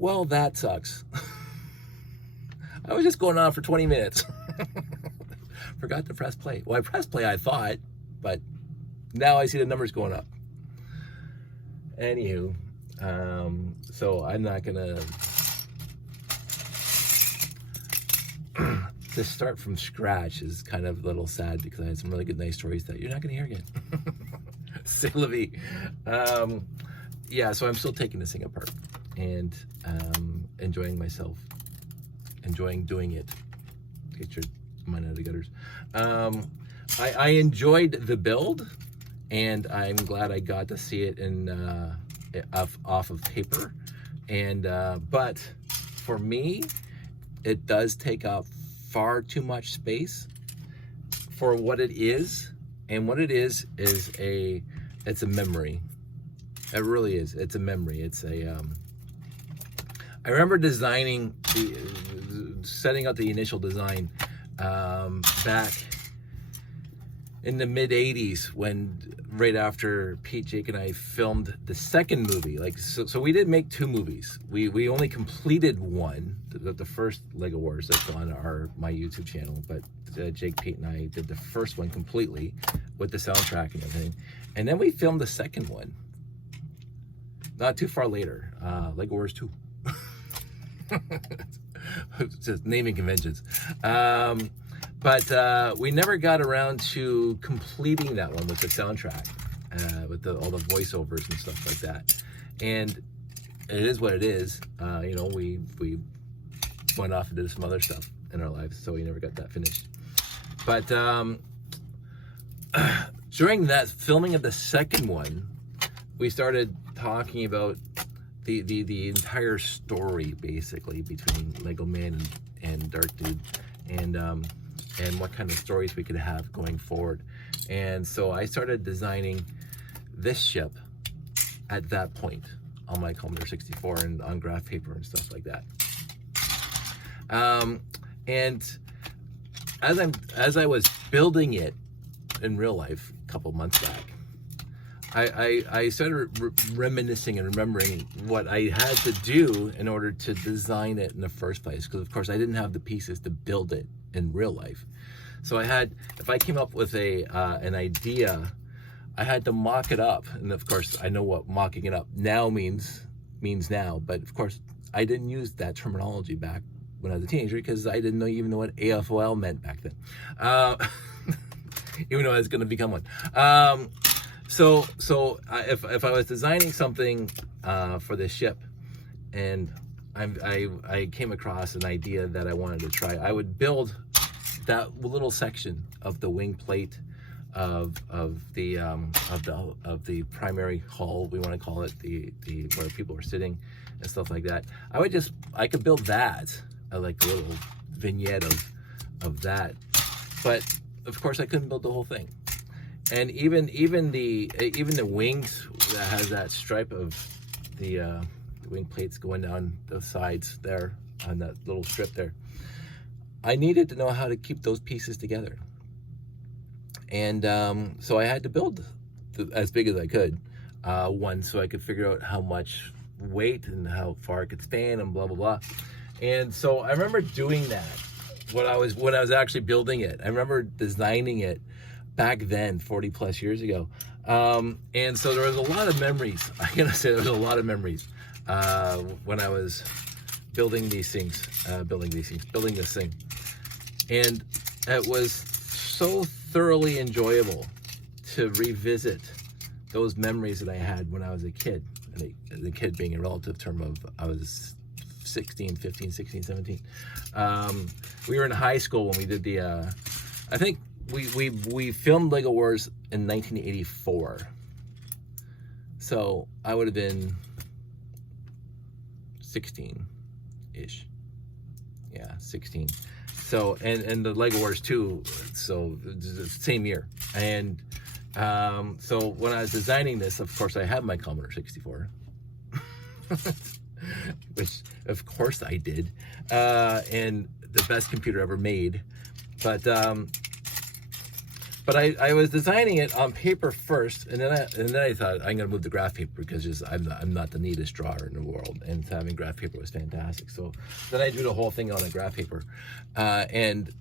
Well, that sucks. I was just going on for 20 minutes. Forgot to press play. Well, I pressed play, I thought, but now I see the numbers going up. Anywho, so I'm not gonna to start from scratch is kind of a little sad because I had some really good, nice stories that you're not gonna hear again. C'est la vie. Yeah, so I'm still taking this thing apart and enjoying myself, enjoying doing it. Get your mind out of the gutters. I enjoyed the build, and I'm glad I got to see it in off of paper. And but for me, it does take up far too much space for what it is. And what it is it's a memory. It really is. It's a memory. It's a I remember designing setting out the initial design back in the mid 80s, when right after Pete, Jake, and I filmed the second movie. Like, so we didn't make two movies. We only completed one, the first Lego Wars that's on my YouTube channel. But Jake, Pete, and I did the first one completely with the soundtrack and everything, and then we filmed the second one not too far later, Lego Wars 2. Just naming conventions. But we never got around to completing that one with the soundtrack, with all the voiceovers and stuff like that. And it is what it is. You know, we went off and did some other stuff in our lives, so we never got that finished. But during that filming of the second one, we started talking about the entire story, basically, between Lego Man and Dark Dude, and what kind of stories we could have going forward. And so I started designing this ship at that point on my Commodore 64 and on graph paper and stuff like that. And as I was building it in real life a couple months back, I started reminiscing and remembering what I had to do in order to design it in the first place. Because of course I didn't have the pieces to build it in real life. So if I came up with an idea, I had to mock it up. And of course I know what mocking it up now means now, but of course I didn't use that terminology back when I was a teenager, because I didn't even know what AFOL meant back then. Even though I was going to become one. So if I was designing something for this ship, and I came across an idea that I wanted to try, I would build that little section of the wing plate of the primary hull, we want to call it, the where people are sitting and stuff like that. I could build that, like a little vignette of that, but of course I couldn't build the whole thing. And even the wings that has that stripe of the wing plates going down the sides there on that little strip there, I needed to know how to keep those pieces together. And so I had to build as big as I could, one, so I could figure out how much weight and how far it could span and blah blah blah. And so I remember doing that when I was actually building it. I remember designing it back then, 40 plus years ago. And so there was a lot of memories. I gotta say, there was a lot of memories when I was building this thing. And it was so thoroughly enjoyable to revisit those memories that I had when I was a kid. And the kid being a relative term of, I was 16, 15, 16, 17. We were in high school when we did the, I think we filmed Lego Wars in 1984. So I would have been 16-ish. Yeah, 16. So, and the Lego Wars 2, so same year. And so when I was designing this, of course I had my Commodore 64. Which of course I did, and the best computer ever made. But But I was designing it on paper first, and then I thought I'm gonna move to graph paper because just I'm not the neatest drawer in the world, and having graph paper was fantastic. So then I drew the whole thing on a graph paper, and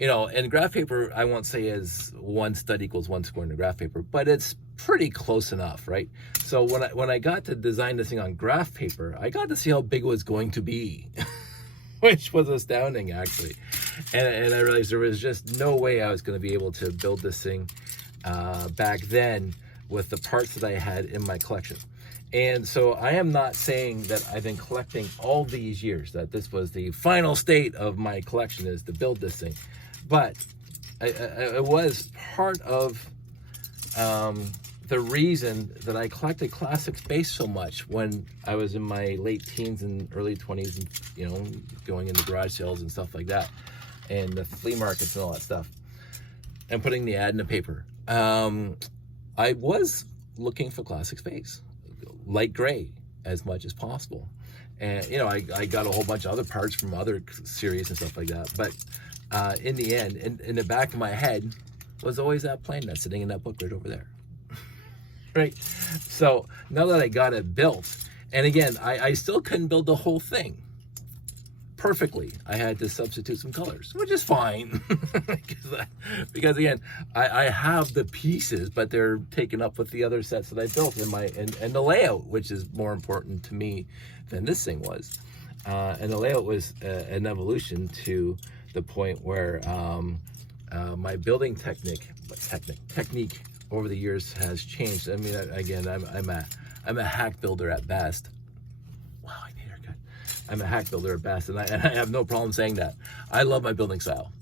and graph paper I won't say is one stud equals one square in the graph paper, but it's pretty close enough, right? So when I got to design this thing on graph paper, I got to see how big it was going to be. Which was astounding, actually. And I realized there was just no way I was going to be able to build this thing back then with the parts that I had in my collection. And so I am not saying that I've been collecting all these years, that this was the final state of my collection is to build this thing. But it was part of the reason that I collected classic space so much when I was in my late teens and early 20s, and going into garage sales and stuff like that, and the flea markets and all that stuff, and putting the ad in the paper. I was looking for classic space, light gray as much as possible, and I got a whole bunch of other parts from other series and stuff like that. But in the end, in the back of my head was always that plane that's sitting in that book right over there. Right. So now that I got it built, and again, I still couldn't build the whole thing perfectly. I had to substitute some colors, which is fine. because again, I have the pieces, but they're taken up with the other sets that I built and the layout, which is more important to me than this thing was. And the layout was an evolution to the point where my building technique over the years has changed. I mean, again, I'm a hack builder at best. Wow, I need a haircut. I'm a hack builder at best, and I have no problem saying that. I love my building style.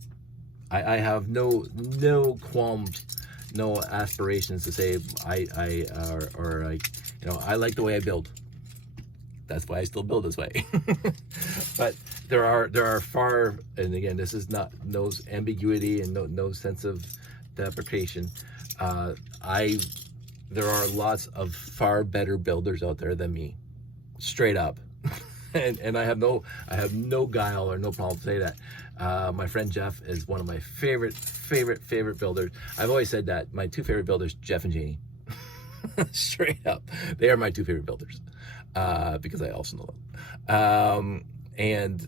I have no qualms, no aspirations to say I like the way I build. That's why I still build this way. But there are far, and again, this is not no ambiguity and no sense of deprecation. There are lots of far better builders out there than me, straight up. and I have no guile or no problem to say that. My friend Jeff is one of my favorite builders. I've always said that my two favorite builders, Jeff and Janie. Straight up, they are my two favorite builders, because I also know them. And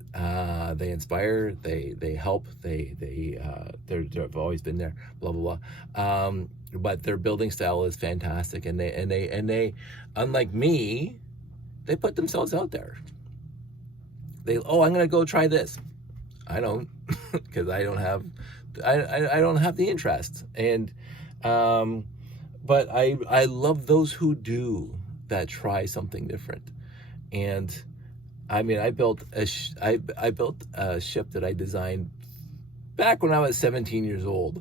they inspire, they help, they've always been there, blah blah blah. But their building style is fantastic, and they unlike me, they put themselves out there. I'm gonna go try this. I don't, because I don't have the interest. And but I love those who do, that try something different. And I mean, I built a ship that I designed back when I was 17 years old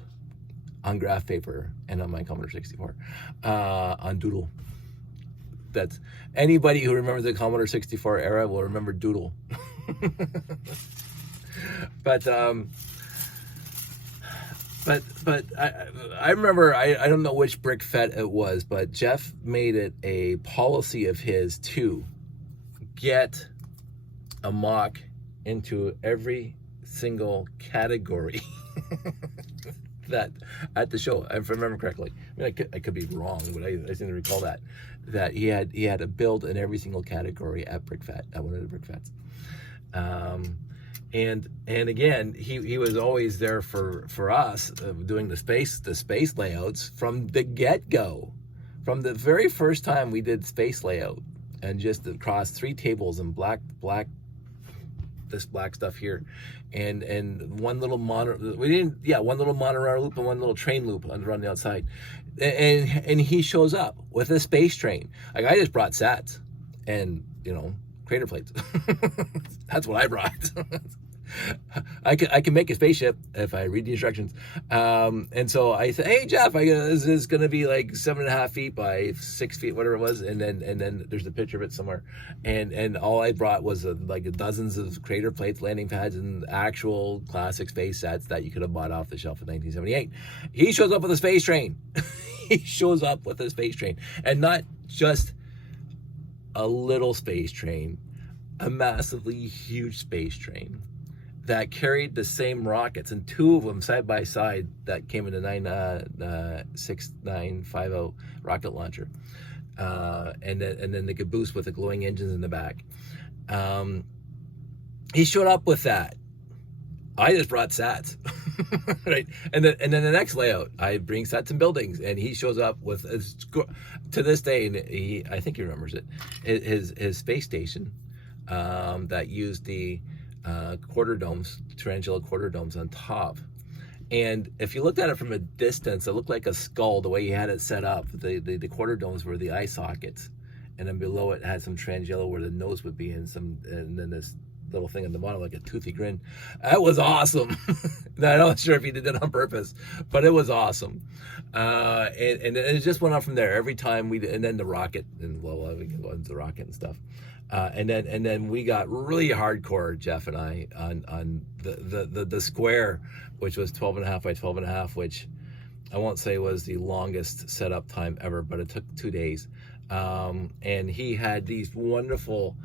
on graph paper and on my Commodore 64 on Doodle. That's anybody who remembers the Commodore 64 era will remember Doodle. But I remember, I don't know which brick fet it was, but Jeff made it a policy of his to get a mock into every single category that at the show, if I remember correctly. I mean, I could be wrong, but I seem to recall that he had a build in every single category at BrickFet, at one of the BrickFets. And again, he was always there for us, doing the space layouts from the get-go, from the very first time we did space layout, and just across 3 tables and this black stuff here, and one little one little monorail loop and one little train loop on the outside, and he shows up with a space train. Like, I just brought sats and crater plates. That's what I brought. I can make a spaceship if I read the instructions. And so I said, hey Jeff, this is gonna be like 7.5 feet by 6 feet, whatever it was, and then there's a picture of it somewhere, and all I brought was like dozens of crater plates, landing pads, and actual classic space sets that you could have bought off the shelf in 1978. He shows up with a space train. He shows up with a space train, and not just a little space train, a massively huge space train that carried the same rockets, and two of them side by side that came in a 6950 rocket launcher, and then they could boost with the glowing engines in the back. He showed up with that. I just brought sats, right? And then the next layout, I bring sats and buildings, and he shows up with to this day, and I think he remembers it, his space station that used the quarter domes, tarantula quarter domes on top. And if you looked at it from a distance, it looked like a skull the way he had it set up. The quarter domes were the eye sockets, and then below it had some tarantula where the nose would be, and then this little thing in the bottom like a toothy grin. That was awesome. I'm not sure if he did that on purpose, but it was awesome. And it just went on from there every time and then the rocket, and well, we can go into the rocket and stuff. And then we got really hardcore, Jeff and I, on the square, which was 12.5 by 12.5, which I won't say was the longest setup time ever, but it took 2 days. And he had these wonderful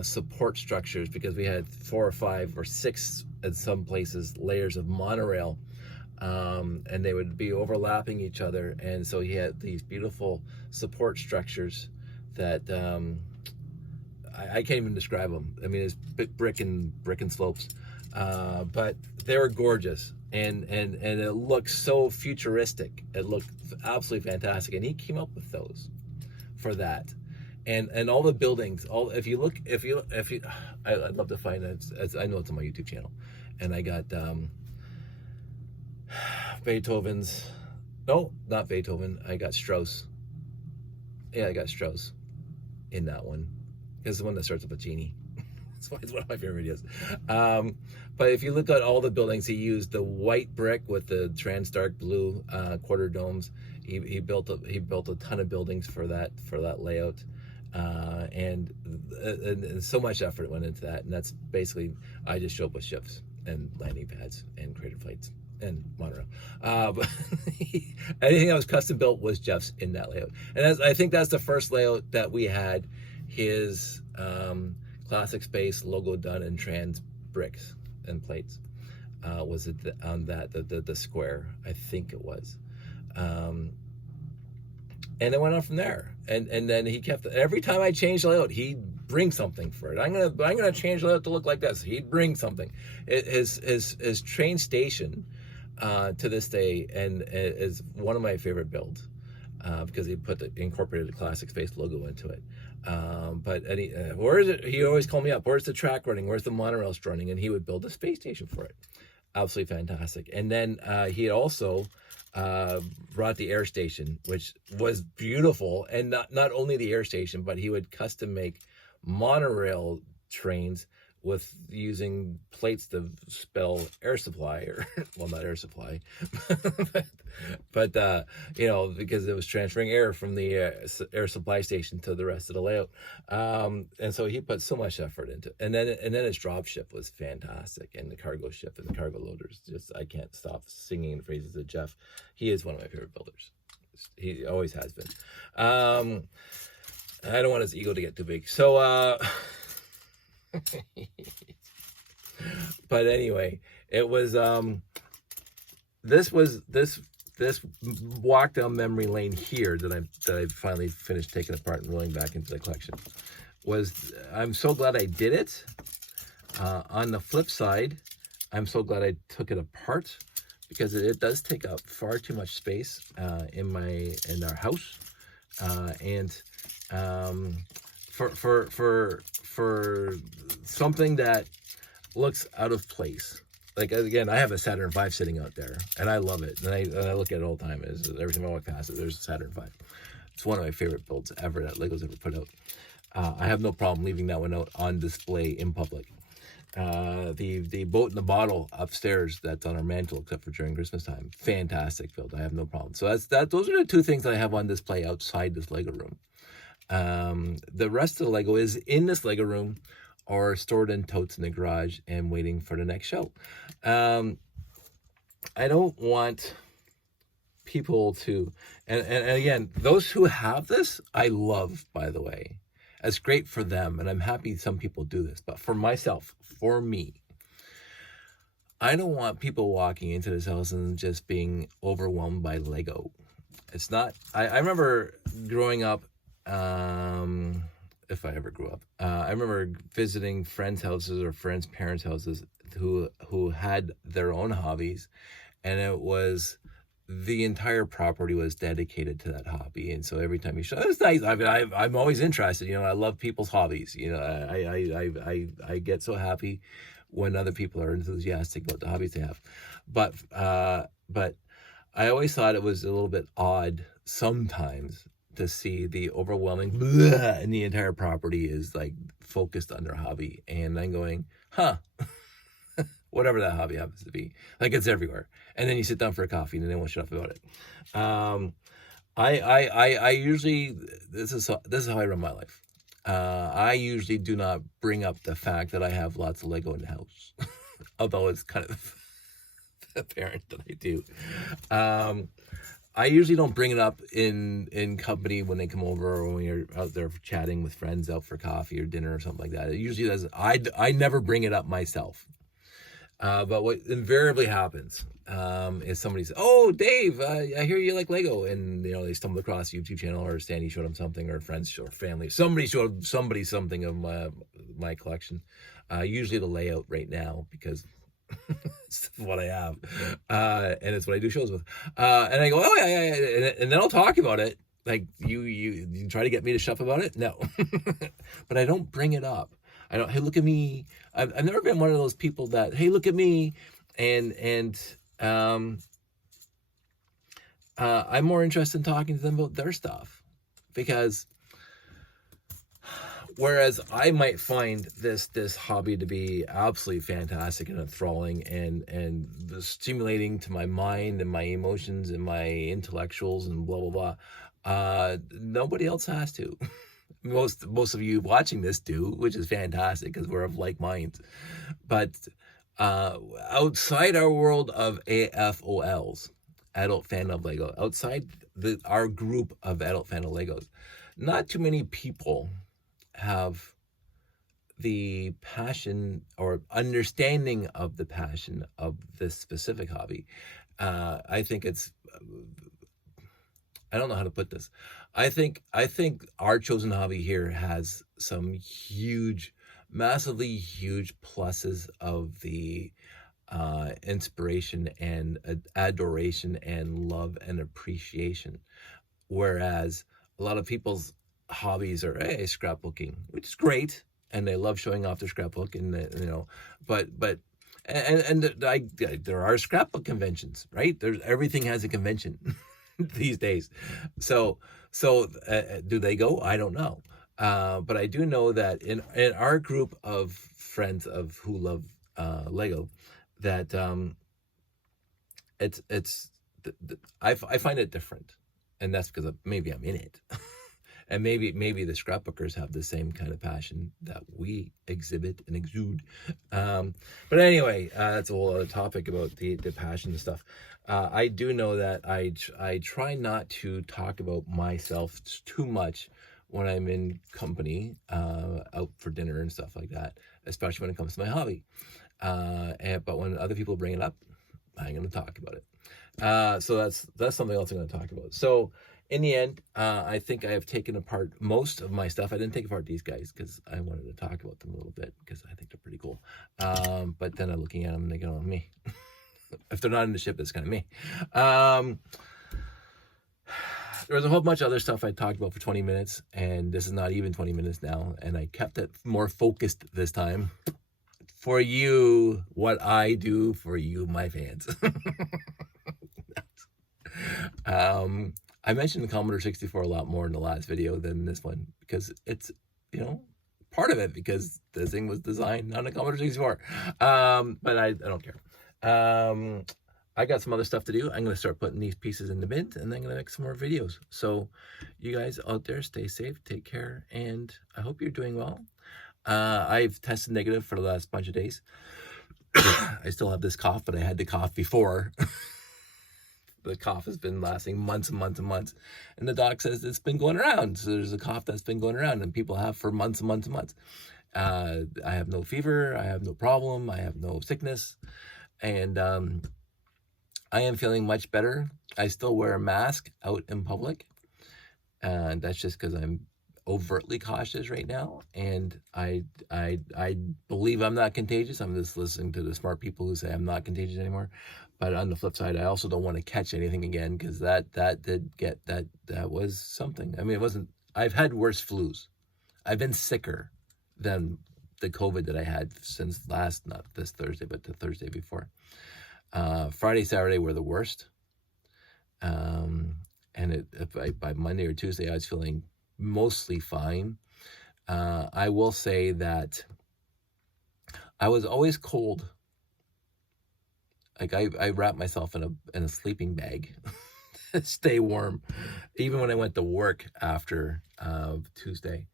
support structures, because we had 4 or 5 or 6 in some places layers of monorail, and they would be overlapping each other, and so he had these beautiful support structures that I can't even describe them. I mean, it's brick and slopes, but they were gorgeous, and it looked so futuristic. It looked absolutely fantastic, and he came up with those for that. And all the buildings, if you I'd love to find it. I know it's on my YouTube channel, and I got Beethoven's, no, not Beethoven. I got Strauss. Yeah, I got Strauss in that one. It's the one that starts with a genie. It's one of my favorite videos. But if you look at all the buildings, he used the white brick with the transdark blue quarter domes. He built a ton of buildings for that layout. And so much effort went into that, and that's basically, I just show up with ships and landing pads and crater plates and monorail. But anything that was custom built was Jeff's in that layout, and I think that's the first layout that we had his Classic Space logo done in trans bricks and plates. Was it on the square? I think it was. And it went on from there, and then he kept, every time I changed the layout, he'd bring something for it. I'm gonna change the layout to look like this. He'd bring something. His train station to this day and is one of my favorite builds, because he incorporated the Classic Space logo into it. But where is it? He always called me up. Where's the track running? Where's the monorail running? And he would build a space station for it. Absolutely fantastic. And then he also brought the air station, which was beautiful, and not only the air station, but he would custom make monorail trains with using plates to spell air supply, or well, not air supply, but because it was transferring air from the air supply station to the rest of the layout, and so he put so much effort into it. And then his drop ship was fantastic, and the cargo ship and the cargo loaders. Just, I can't stop singing the praises of Jeff. He is one of my favorite builders. He always has been. I don't want his ego to get too big, so but anyway, it was this walk down memory lane here that I finally finished taking apart and rolling back into the collection. I'm so glad I did it. On the flip side, I'm so glad I took it apart, because it does take up far too much space in our house, and for something that looks out of place. Like, again, I have a Saturn V sitting out there, and I love it. And I look at it all the time. Every time I walk past it, there's a Saturn V. It's one of my favorite builds ever that Lego's ever put out. I have no problem leaving that one out on display in public. The boat in the bottle upstairs that's on our mantle, except for during Christmas time, fantastic build. I have no problem. So those are the two things that I have on display outside this Lego room. The rest of the Lego is in this Lego room, or stored in totes in the garage and waiting for the next show. I don't want people to, and again, those who have this, I love, by the way. It's great for them, and I'm happy some people do this. But for myself, for me, I don't want people walking into this house and just being overwhelmed by Lego. It's not. I remember growing up. If I ever grew up, I remember visiting friends' houses or friends' parents' houses who had their own hobbies, and it was the entire property was dedicated to that hobby. And so every time you show, it's nice. I mean, I'm always interested. You know, I love people's hobbies. You know, I get so happy when other people are enthusiastic about the hobbies they have. But I always thought it was a little bit odd sometimes to see the overwhelming blah, and the entire property is like focused on their hobby. And I'm going, huh, whatever that hobby happens to be, like it's everywhere. And then you sit down for a coffee and then they won't shut up about it. I usually, this is how I run my life. I usually do not bring up the fact that I have lots of Lego in the house, although it's kind of apparent that I do. I usually don't bring it up in company when they come over or when you're out there chatting with friends out for coffee or dinner or something like that. It usually doesn't. I never bring it up myself. But what invariably happens is somebody says, "Oh, Dave, I hear you like Lego," and you know they stumble across a YouTube channel or Sandy showed them something or friends or family. Somebody showed somebody something of my collection. Usually the layout right now because it's what I have, and it's what I do shows with. And I go, "Oh yeah," and then I'll talk about it. Like you try to get me to shut up about it? No, but I don't bring it up. I don't. Hey, look at me. I've never been one of those people that, hey, look at me, and I'm more interested in talking to them about their stuff, because whereas I might find this hobby to be absolutely fantastic and enthralling and stimulating to my mind and my emotions and my intellectuals and blah blah blah, nobody else has to. Most of you watching this do, which is fantastic because we're of like minds. But outside our world of AFOLs, adult fan of Lego, outside our group of adult fan of Legos, not too many people have the passion or understanding of the passion of this specific hobby. I think it's, I don't know how to put this. I think our chosen hobby here has some huge, massively huge pluses of the inspiration and adoration and love and appreciation. Whereas a lot of people's hobbies are scrapbooking, which is great, and they love showing off their scrapbook, and you know, but there are scrapbook conventions, right? Everything has a convention these days. So do they go? I don't know. But I do know that in our group of friends of who love Lego, that I find it different, and that's because maybe I'm in it, and maybe the scrapbookers have the same kind of passion that we exhibit and exude. But anyway, that's a whole other topic about the passion and stuff. I do know that I try not to talk about myself too much when I'm in company, out for dinner and stuff like that, especially when it comes to my hobby. But when other people bring it up, I'm going to talk about it. So that's something else I'm going to talk about. So in the end, I think I have taken apart most of my stuff. I didn't take apart these guys because I wanted to talk about them a little bit because I think they're pretty cool. But then I'm looking at them and they go, oh, me. If they're not in the ship, it's kind of me. There was a whole bunch of other stuff I talked about for 20 minutes, and this is not even 20 minutes now, and I kept it more focused this time. For you, what I do for you, my fans. I mentioned the Commodore 64 a lot more in the last video than this one, because it's, you know, part of it, because this thing was designed on a Commodore 64. But I don't care. I got some other stuff to do. I'm going to start putting these pieces in the bin, and then I'm going to make some more videos. So you guys out there, stay safe, take care, and I hope you're doing well. I've tested negative for the last bunch of days. I still have this cough, but I had the cough before. The cough has been lasting months and months and months. And the doc says it's been going around. So there's a cough that's been going around, and people have for months and months and months. I have no fever. I have no problem. I have no sickness. And I am feeling much better. I still wear a mask out in public. And that's just because I'm overtly cautious right now. And I believe I'm not contagious. I'm just listening to the smart people who say I'm not contagious anymore. But on the flip side, I also don't want to catch anything again, because that was something. I mean, it wasn't, I've had worse flus. I've been sicker than the COVID that I had since last, not this Thursday, but the Thursday before. Friday, Saturday were the worst. And by Monday or Tuesday, I was feeling mostly fine. I will say that I was always cold. Like I wrapped myself in a sleeping bag to stay warm. Even when I went to work after Tuesday,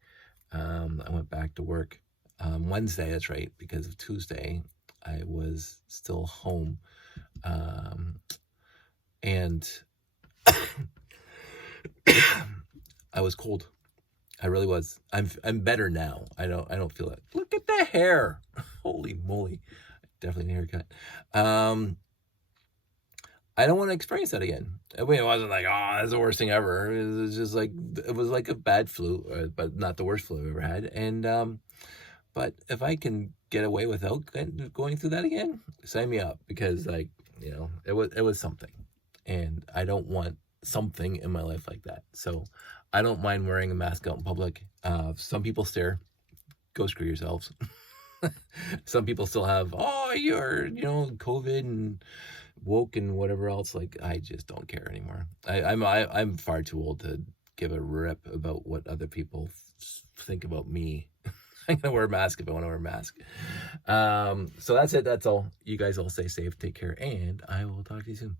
I went back to work Wednesday. That's right, because of Tuesday, I was still home, and I was cold. I really was. I'm better now. I don't feel it. Look at the hair. Holy moly. Definitely a haircut. I don't want to experience that again. I mean, it wasn't like, oh, that's the worst thing ever. It was just like, it was like a bad flu, but not the worst flu I've ever had. And but if I can get away without going through that again, sign me up, because, like, you know, it was something, and I don't want something in my life like that. So I don't mind wearing a mask out in public. Some people stare. Go screw yourselves. Some people still have, oh, you're, you know, COVID and woke and whatever else. Like, I just don't care anymore. I'm far too old to give a rip about what other people think about me. I'm gonna wear a mask if I want to wear a mask. So that's it. That's all. You guys all stay safe, take care, and I will talk to you soon.